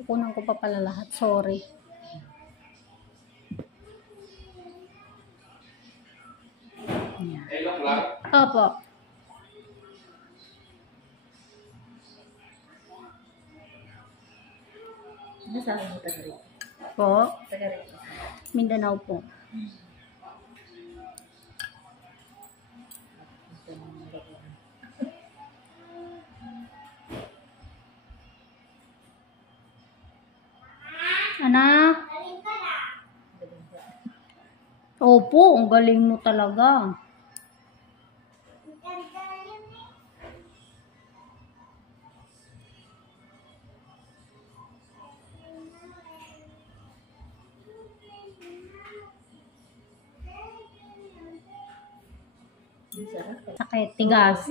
Kukunan ko pa pala lahat. Sorry. Opo. Nasaan mo taga rito? Po. Taga rito. Mindanao po. Anak? Opo, ang galing mo talaga. Sakit, tigas.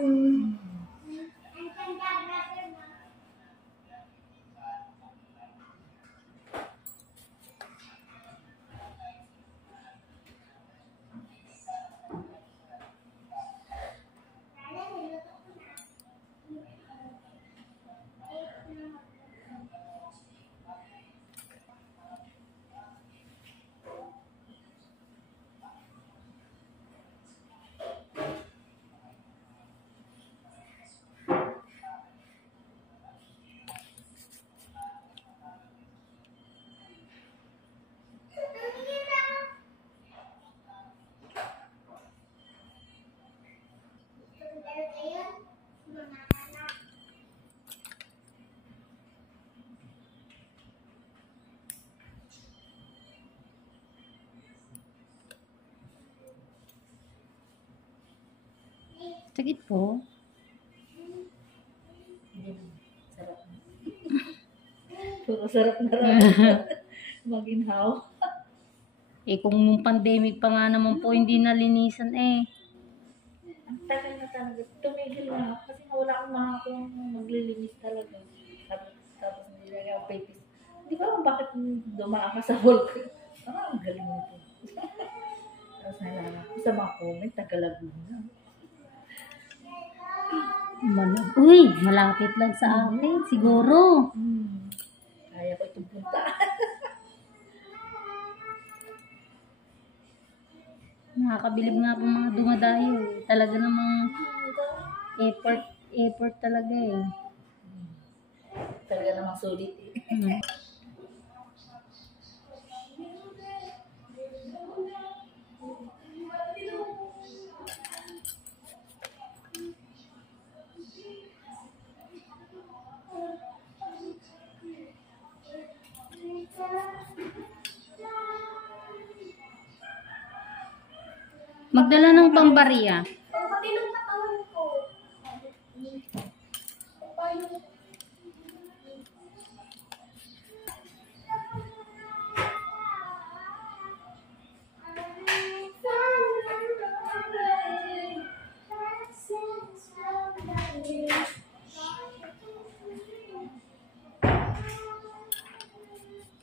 Sakit po. Sarap. Puro sarap na rin. Maginhaw. Kung nung pandemic pa nga naman po, hindi nalinisan eh. Ang tagal na talaga. Tumigil na ako kasi wala akong makakong maglilinis talaga. Tapos hindi na ako pipis. Hindi ko alam bakit dumaan ka sa walk. Ang galing mo ito. Tapos nalaman ko sa mga comment, Tagalaguna. Uy, malapit lang sa akin. Siguro. Kaya ko itong punta. Nakakabilib nga po mga dumadayo. Talaga namang effort talaga eh. Talaga namang sulit eh. Magdala ng pambariya. Pati ng katawan ko.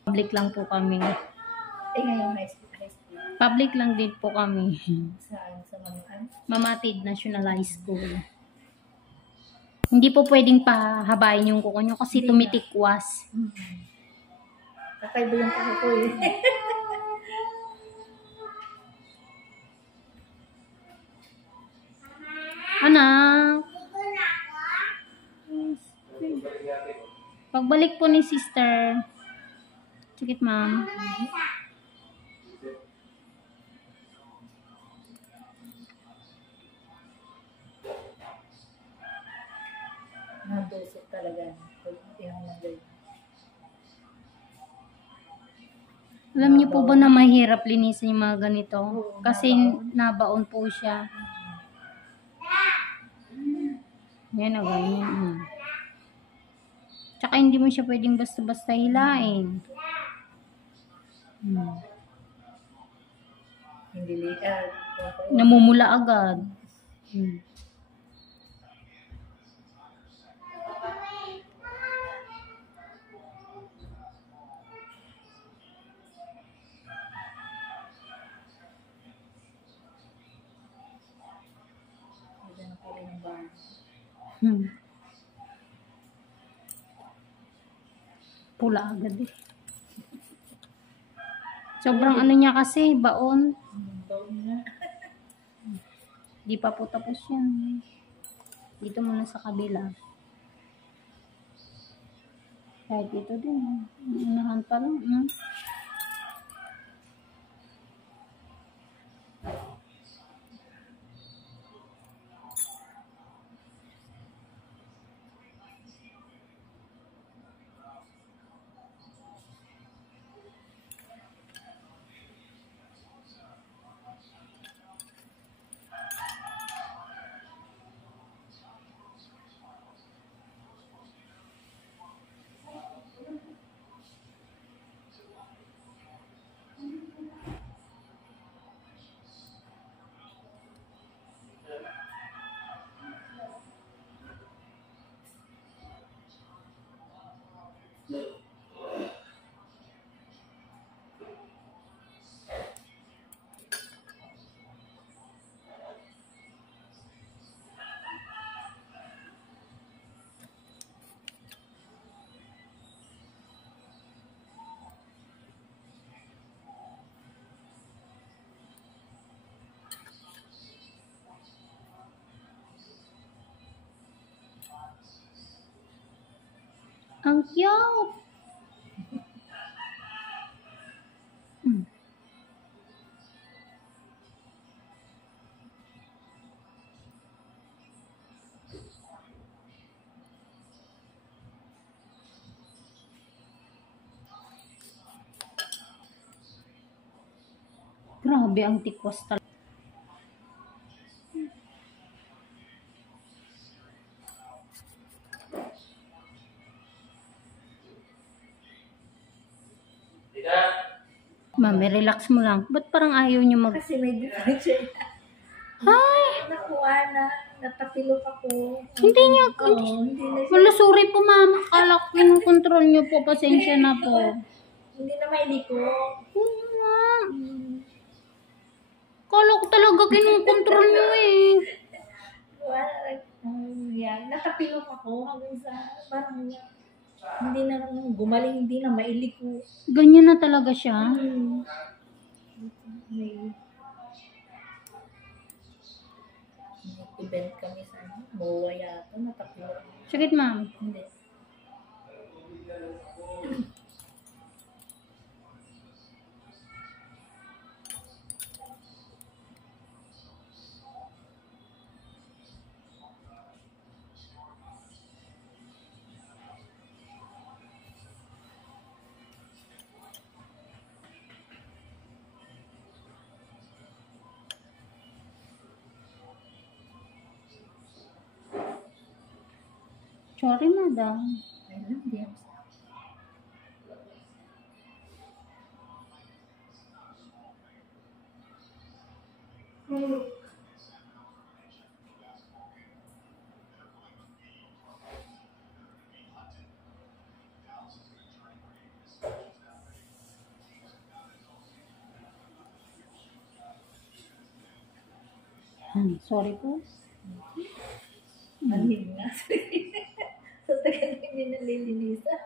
Public lang po kami. Eh ngayon high school. Public lang din po kami. Saan? Sa Manuan? Mamatid National High School. Hindi po pwedeng pahabain yung kuko nyo kasi tumitikwas. Kakaiba yung kuko ko eh. Anak. Pagbalik po ni sister. Sakit ma'am. Nandusok talaga. Yung mga Alam niyo po ba na mahirap linisin yung mga ganito? Kasi nabaon po siya. Yan o, ganyan. Tsaka hindi mo siya pwedeng basta-basta hilain. hindi liad. Namumula agad. Pula agad eh. Sobrang ano niya kasi, baon. Baon nga. Di pa po tapos yan. Dito muna sa kabila. Kahit ito din. Unahan pa lang. Ang cute! Grabe ang tikwas talaga. Mami, relax mo lang. Ba't parang ayaw niyo mag... Kasi may differential. Hi! Nakuha na, natapilok ako. Hindi niya... Hindi na siya. Wala, sorry po mama. Akala ko kinukontrol niyo po. Pasensya na po. Hindi na mailiko. Akala ko talaga kinukontrol niyo eh. Yan, natapilok ako hanggang sa parang hindi na gumaling, hindi na mailiko. Ganyan na talaga siya. May event kami sa MOA yata, natapilok. Sakit ma'am. Hindi. Sorry madam. Ayun, hindi ako Sorry po. Malim nga. Sa tagal hindi nalilinisan.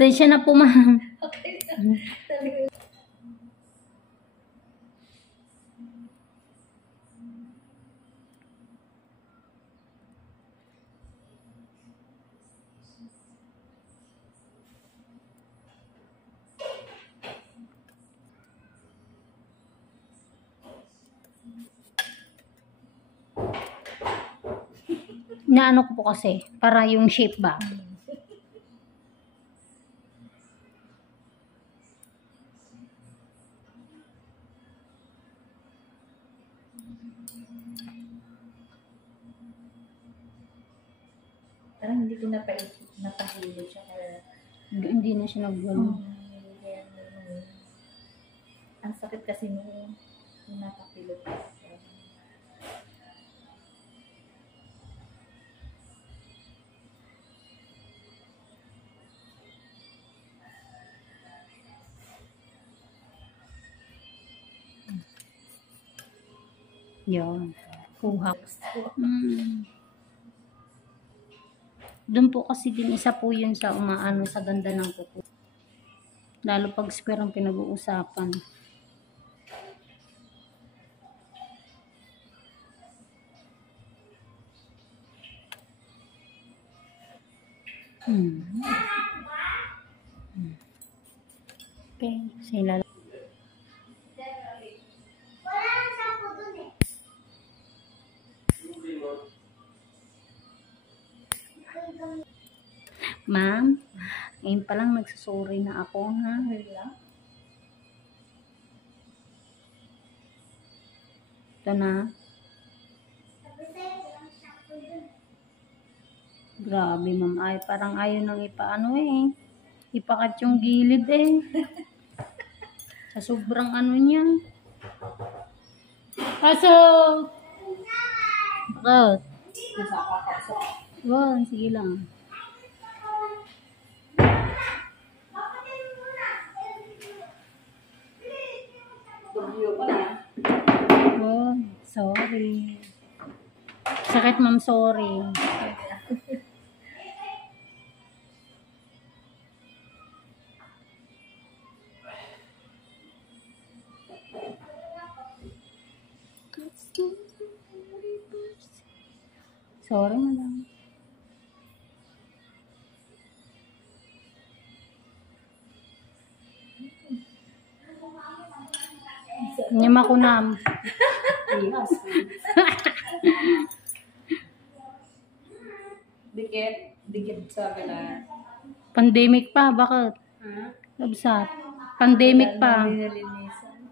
Pasensya na po ma'am. Okay na. Talaga. Inaano ko po kasi, para yung shape ba. Parang hindi ko napahilo siya kaya Hindi na siya nagano. kaya ang sakit kasi nung napakilot ko. Yun. Kuha. Doon po kasi din isa po yun sa umaano sa ganda ng kuko. Lalo pag square ang pinag-uusapan. Okay. Sila. Wala nang sampo dun eh. Ma'am, ngayon pa lang nagsusorry na ako, ha? Ito na. Sabi sa'yo, walang sampo dun. Grabe, ma'am. Ay, parang ayaw nang ipaano eh. Ipakat yung gilid eh. Sa sobrang ano niya. Kaso! Bakit? Wow, sige lang. Oh, sorry. Sakit, ma'am, sorry. Sorry, madam. Nyama ko na. Dikit sa na. Pandemic pa, bakit? Labsat. Pandemic pa. Nililinisan.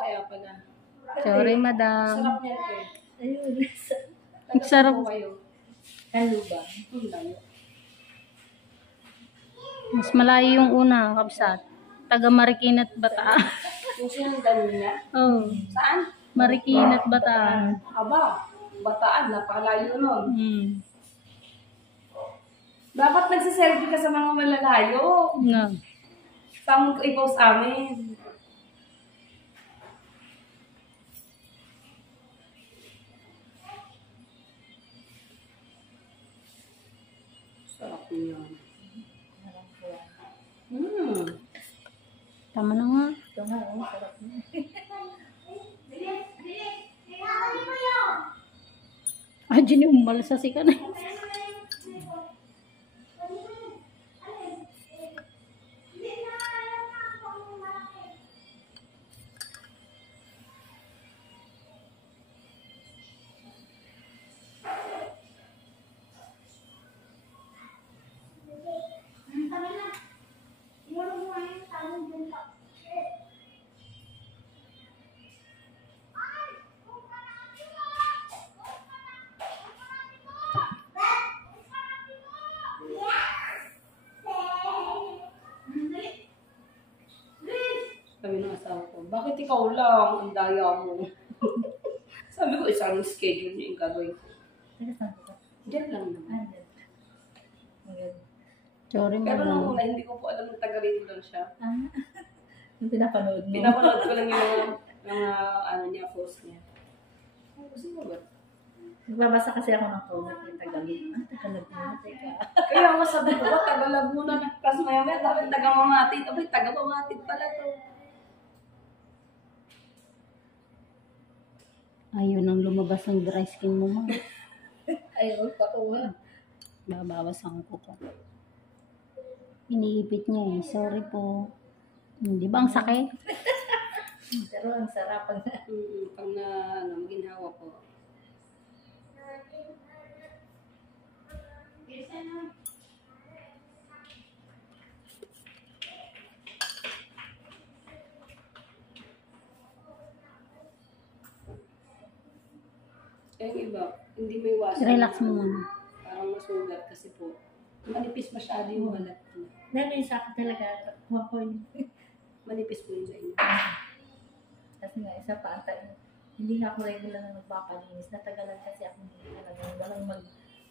Kaya pala. Sorry, madam. Sarap niyan ko eh. Ayun. Ang sarap. Kalubang. Mas malayo yung una, kabsat. Taga Marikina at Bataan. Yung sinundan niya? Oh, Saan? Marikina at Bataan. Aba, Bataan, napakalayo nun. Dapat nagsiselfie ka sa mga malalayo. No. Saan mo i-post amin? Sarap niyan. Tama na nga. Ito nga, sarap niya. Bilis! Bilis! Kailangan mo yun! Ah, dyan yung malasasi ka na. Sabi ng asawa ko, bakit ikaw lang ang daya mo? Sabi ko, isang schedule niya yung gagawin ko. Diyan lang naman. Sorry, Pero nung madam. una, hindi ko po alam na taga rito lang siya. Yung pinapanood mo. Pinapanood ko lang yung mga ano niya, post niya. Sino ba? Nagbabasa kasi ako ng comment yung Tagalog. Tagalog mo. Teka. Kaya nga sabi ko, taga Laguna na. Kasi maya dapat taga Mamatid. Abay, taga Mamatid pala to. Ayaw nang lumabas ng dry skin mo, ma'am. Ayaw pa ko. Babawasan ko pa. Iniipit niya eh. Sorry po. Di ba ang sakit? Pero ang sarap. Pag na, ano, maginhawa ko. Yung iba, hindi may iwasan. Relax mo muna. Parang masugat kasi po. Manipis masyado yung balat mo. Lalo yung sa akin talaga, kuha ko yun. Manipis po yun sa inyo. Kasi nga, isa pa, hindi nga ako regular na magpapalinis. Natagalan kasi ako talaga.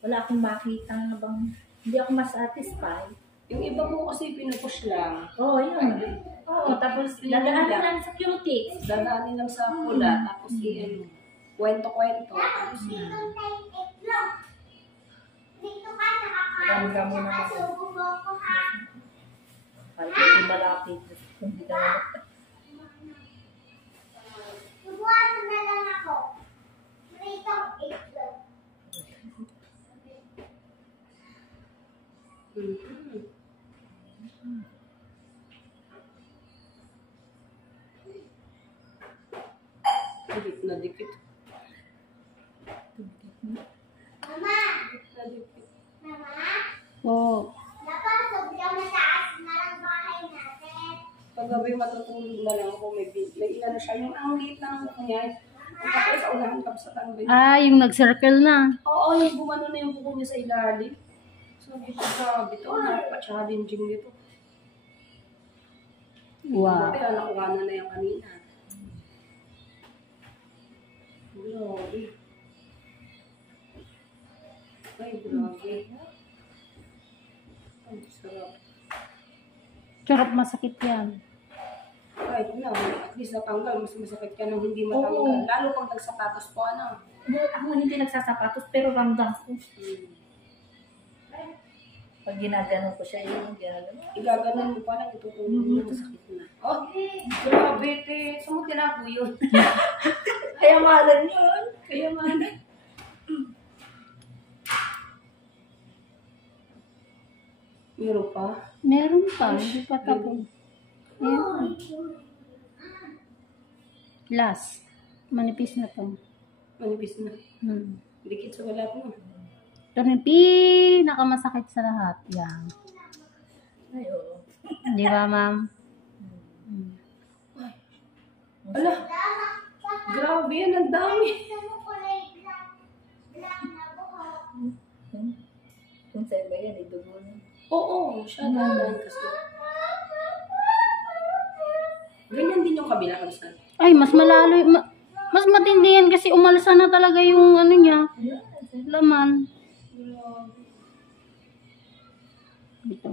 Wala akong makita bang, hindi ako masatisfy. Yung iba po kasi pinupush lang. Oo, yun. Oo, tapos dadaanin lang sa cuties. Dadaanin lang sa pula, tapos i-ano, kwento-kwento. Tapos Dito tayo itlog. Dito ka Ramdam mo nakakain. naman. Subo mo ko ha. Kahit hindi malapit. Hindi ka Subuhan mo na lang ako. Pritong itlog. Dikit na dikit. Mama! Dikit na dikit. Mama! Oo. Dapat sobrang mataas na lang bahay natin. Paggabi matutulog na lang ako, may inano siya. Yung ang liit na ng niya. Tapos sa unahan tapos sa tanong. Ah, yung nag-circle na. Oo, yung gumano na yung kuko niya sa ilalim. Sabi ko, grabe to. Napaka-challenging nito. Wow. Kaya nakuha na yung kanina. Grabe. Ay, grabe. Ang sarap. Charot, masakit yan. Kahit na, at least natanggal. Mas masakit ka nang hindi matanggal. Oo. Lalo pag nagsapatos po, ano. Ako hindi nagsasapatos, pero ramdam ko. Pag ginaganon ko siya, yung ginaganon. Igaganan mo pa lang, itutulog mo, masakit na. Oh, grabe, te. Saan mo tinago yun? Kayamanan yun. Kayamanan. Meron pa? Meron pa, hindi pa tapos. Meron. Last. Manipis na to. Manipis na. Dikit sa balat mo. Ito na yung pinakamasakit sa lahat. Yan. Ay, oo. Di ba, ma'am? Ala, grabe yan, ang dami. Gusto mo kulay black. Black na buhok. Kung sa iba yan, idugo na. Oo, siya dahan kasi. Ganyan din yung kabila kasi. Ay, mas malalo. Mas matindi yan kasi umalsa na talaga yung ano niya. Laman. Ito.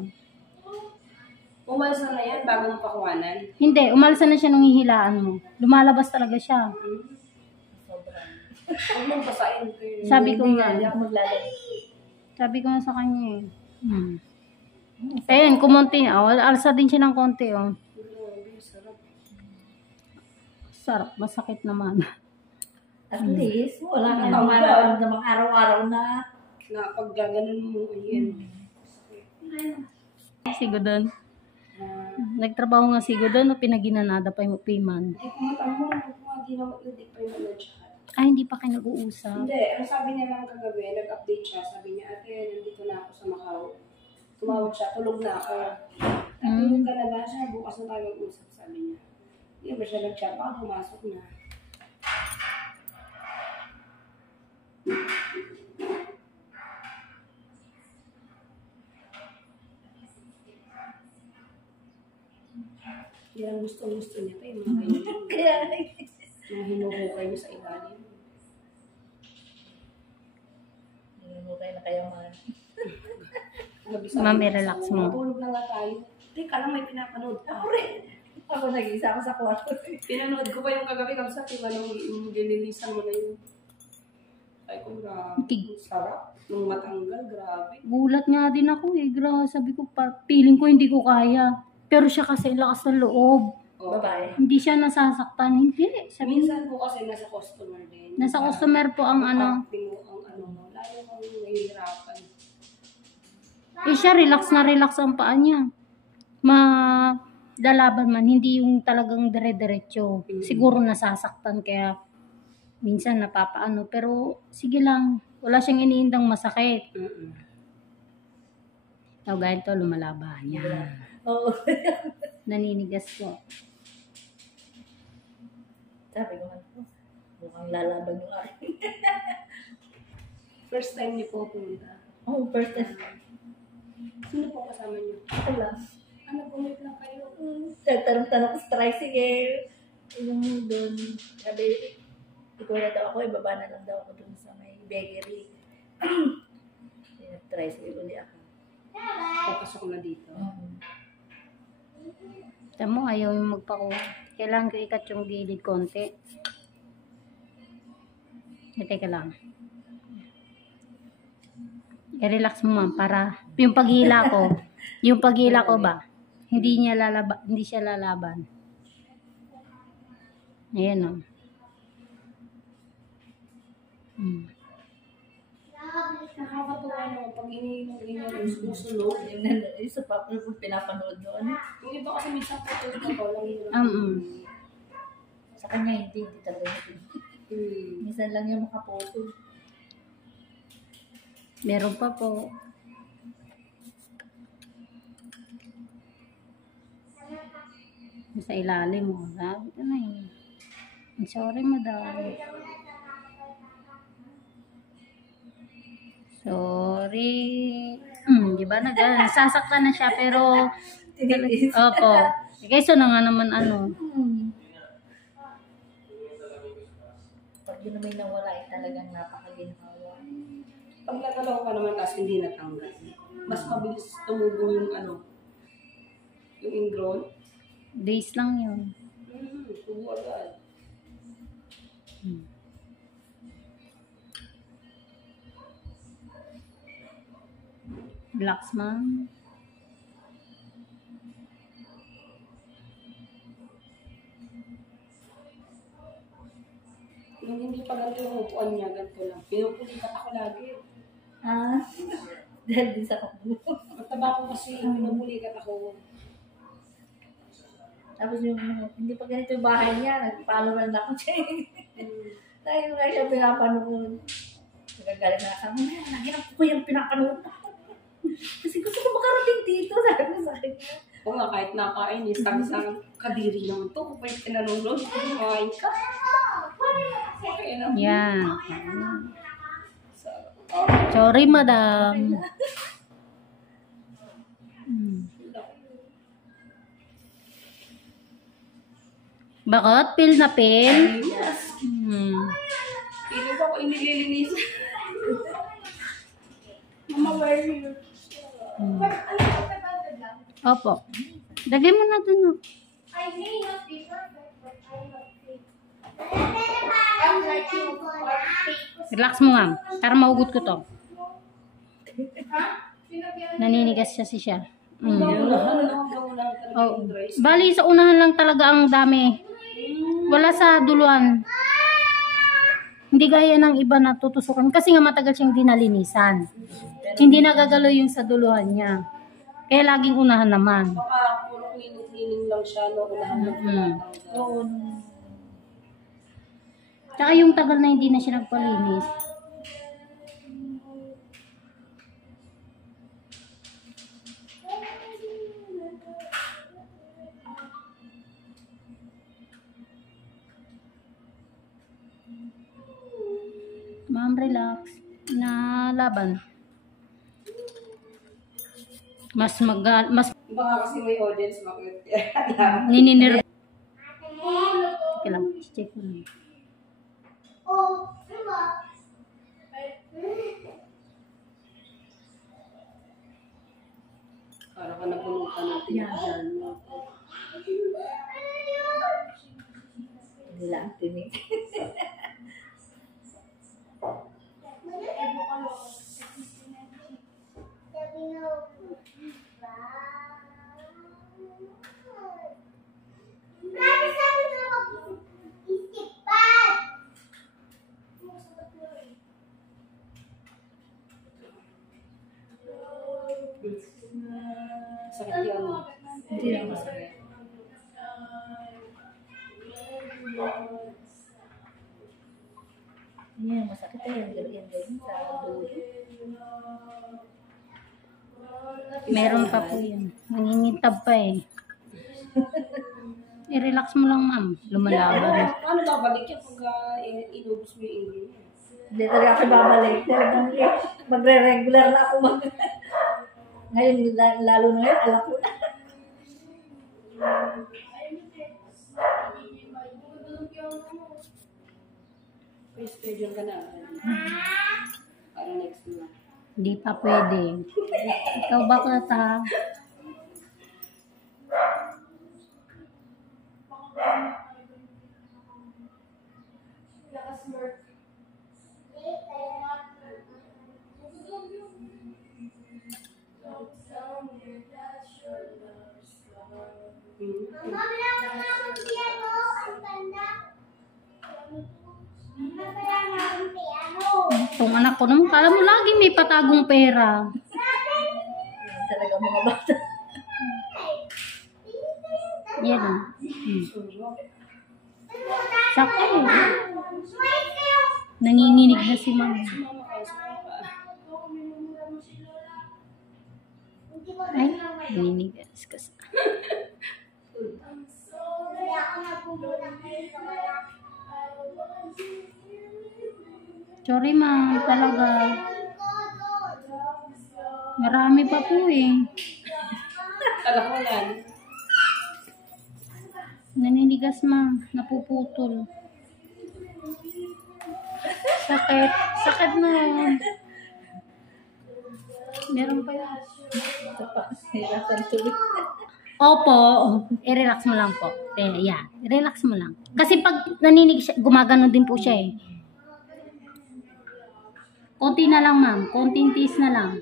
Umalsa na yan bago mo pakuhanan. Hindi, umalsa na siya nung hihilaan mo. Lumalabas talaga siya. Sobrang. Huwag mong basahin. Sabi ko Hindi nga. Hindi ako maglalagay. Sabi ko nga sa kanya eh. Ayan, kumonti. Oh, alsa din siya ng konti. Oh. Grabe, sarap. Sarap, masakit naman. At least, wala ka Mm. namang araw-araw na. Na pag gaganon mo, yan. Sigo doon. Nagtrabaho nga sigo doon, no, pinaginanada pa yung payment. Hindi ko matamo. Hindi pa yung na-chat. Ay, hindi pa kayo nag-uusap. Hindi, ang sabi niya lang kagabi, nag-update siya. Sabi niya, ate, nandito na ako sa Macau. Tumawag siya, tulog na ako. Tulog ka na ba siya? Bukas na tayo mag-usap, sabi niya. Hindi ba siya nag-chat? Baka pumasok na. Yan ang gusto niya tayo, mga ganyan. Kaya, Mga hinuhukay niya sa ilalim. hindi mo kayo na kayaman. Mami, relax mo. Matulog na nga tayo. Teka lang, may pinapanood pa. Ako nag-isa ako sa kwarto. Pinanood ko pa yung kagabi kasi sa yung ginilisan mo na yun. Ay ko, grabe. Tig- Sarap. Nung matanggal, grabe. Gulat nga din ako eh. Grabe, sabi ko, feeling ko hindi ko kaya. Pero siya kasi lakas ng loob. Oh. Babae. Hindi siya nasasaktan. Hindi. Sabi niya, Minsan po kasi nasa customer din. nasa customer po ang ano. Acting mo ang ano mo. Lalo kang nahihirapan. Eh siya, relax na relax ang paa niya. Dalaban man, hindi yung talagang dire-diretso. Siguro nasasaktan kaya minsan napapaano. Pero sige lang, wala siyang iniindang masakit. O, ganito, lumalaban. Yan. Oo. Naninigas po. Sabi ko man po, mukhang lalaban yung akin. First time niyo po pumunta. Oh, first time. Sino po kasama niyo? Wala. Ano, bumit lang kayo? Nagtanong-tanong ko sa tricycle. Yung doon, sabi, ikaw na daw ako, ibaba na lang daw ako doon sa may bakery. Nag-tricycle uli ako. Papasok na dito. Tamo, ayaw yung magpakuha. Kailangan ko ikat yung gilid konti. Teka lang. I-relax mo ma'am para yung paghila ko ba, hindi siya lalaban. Ayan o. Nakakatuwa naman pag iniinom yung susunod. Yung isa pa, pinapanood doon. Yung iba kasi minsan po ito na lang yun. Sa kanya hindi talaga. Minsan lang yung makapoto. Meron pa po. Sa ilalim mo. Sabi ko na yun. Sorry, madam. Sorry. Di ba nasasaktan na siya pero opo. Kaysa na nga naman ano. Pag yun na may nawala, talagang napakaginhawa. Pag nagalaw ka naman kasi hindi natanggal, mas mabilis tumubo yung yung ingrown. Days lang yun. Tubo agad. Relax, ma'am. Nung hindi pa ganito yung upuan niya, ganito lang. Pinupulikat ako lagi. Dahil din sa kapo. Mataba ko kasi, pinupulikat ako. Tapos yung, hindi pa ganito yung bahay niya, nagpalo na ako siya. Dahil nga siya pinapanood. Nagagalit na sa akin, lagi na po yung pinapanood ako. Kasi gusto ko makarating dito, sabi ko sa kanya. Oo nga, kahit nakain, sabi sa akin, kadiri naman to, kung pwede pinanonood, kumain ka. Okay na. Yan. Sorry, madam. Bakit? Pil na pil? Piling ko ako inililinis. Mama, where are you? Opo. Lagay mo na dun. Oh. I may not be perfect, but I love cake. I'm working for cake. Relax mo nga. Para mahugot ko to. Naninigas siya. Oh. Bali, sa unahan lang talaga ang dami. Wala sa duluan. Hindi gaya ng iba na tutusukan. Kasi nga matagal siyang dinalinisan. Hindi nagagalaw yung sa duluhan niya. Kaya laging unahan naman. Baka puro cleaning lang siya, no? Unahan lang. Oo. Tsaka yung tagal na hindi na siya nagpalinis. Ma'am, relax. Na laban. Mas Baka kasi may audience, bakit? nininir. Teka lang, check ko lang. Oh, diba? Para ka nabulutan natin yan. Hindi lang tinig. Grabe sabi na mag-isip pa! Sakit yan. Hindi lang masakit. Yan, masakit yan. Ganyan sa dulo. Meron pa po yan. Nangingitab pa eh. I-relax mo lang, ma'am. Lumalaban. Paano babalik yan pag inubos mo yung ingredients? Hindi talaga ako babalik. Talagang magre-regular na ako ngayon, lalo na ngayon, alam ko na. May schedule ka na. Para next month. Hindi pa pwede. Ikaw ba ta? Mama, wala na akong piano. Ang ganda. Mama, wala na akong piano. Itong anak ko naman, kala mo lagi may patagong pera. Talaga mga bata. Yan ah. Saka eh. Nanginginig na si mama. Ay, nanginginig kasi. Hindi ako nagpupunta dito. Sorry ma, talaga. Marami pa po eh. Alam ko yan. Naninigas ma, napuputol. Sakit, sakit na. Meron pa yan. Hirapan tuloy. Opo, i-relax mo lang po. Yeah, relax mo lang. Kasi pag naninig siya, gumagano din po siya eh. Konti na lang ma'am, konting tiis na lang.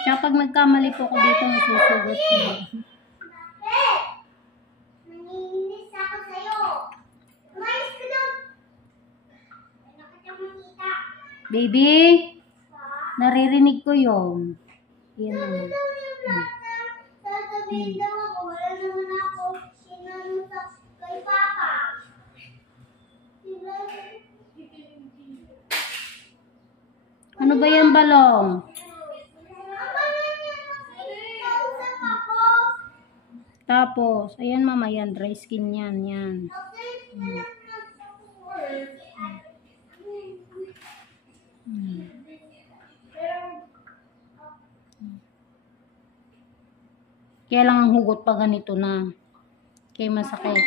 Tsaka pag nagkamali po ako dito, nasusugat mo. Nanginginis ako sa'yo. Umayos ka doon. Wala ka siyang makita. Baby, naririnig ko yun. Yan naman. Sasabihin daw ako, wala naman ako sinano sa kay Papa. Ano ba yan, balong? Kausap ako. Tapos, ayan mama, yan, dry skin yan, yan. Kaya lang ang hugot pa ganito na. Kaya masakit.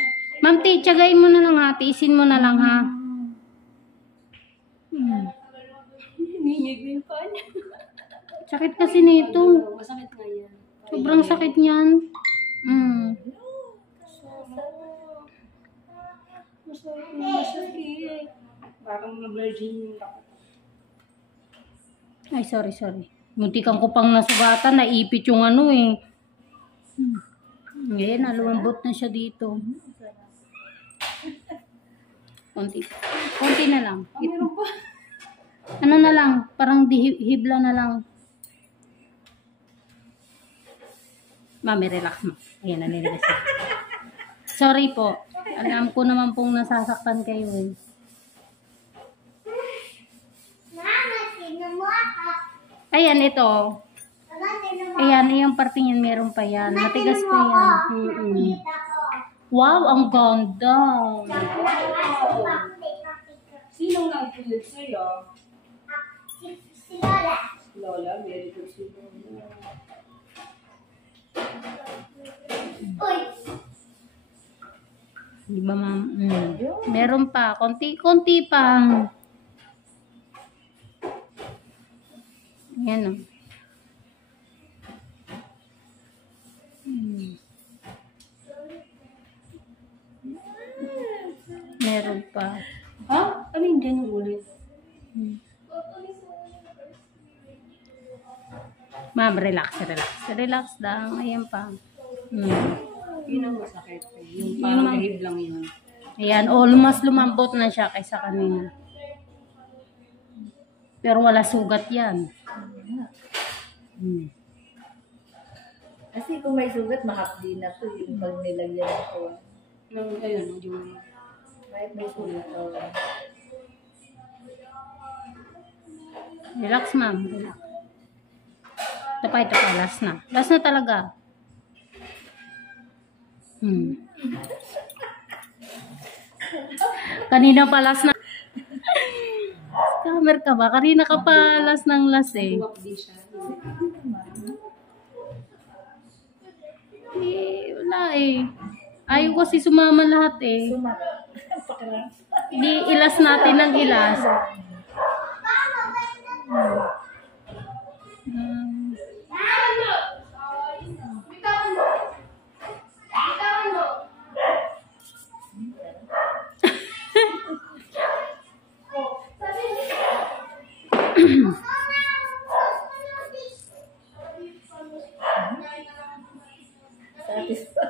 Ma'am, tiyagain mo na lang ha. Tiisin mo na lang ha. Hinihinig mo yung paa niya. Sakit kasi nito. Masakit nga yan. Sobrang sakit niyan. Masakit. Parang na-virgin yung takot. Ay, sorry. Muntikan ko pang nasugatan. Naipit yung ano eh. Ngayon, nalulambot na siya dito. Konti na lang. Ano na lang, parang hibla na lang. Mami, relax mo. Ayan, naninigas na. Sorry po. Alam ko naman pong nasasaktan kayo eh. Mama, sino mo ako? Ayan, ito. Mama, sino mo? Ayan, yung parte niyan, meron pa yan. Matigas pa yan. Nakita ko. Wow, ang ganda. Sinong nag-build sa'yo? Si Lola. Lola, very good si Lola. Uy, Di ba, ma'am? Meron pa. Konti pa. Ayan o. Meron pa. Ha? Ano hindi nung ulit? Ma'am, relax. Relax lang. Ayan pa. Yun ang masakit. Yung parang hib lang yun. Ayan, mas lumambot na siya kaysa kanina. Pero wala sugat yan. Hmm. Kasi kung may sugat, mahapdi na to. Yung pag nilagyan ng kawan. Ayun, yung Kahit may sugat. Relax, ma'am. Relax. Ito pa. Last na. Last na talaga. Kanina pa last na. Scammer ka ba? Kanina ka pa last ng last eh. update siya. Eh, wala eh. Ayaw kasi sumama lahat eh. Sumat. Pakiram. Di ilas natin ng ilas. Satisfied.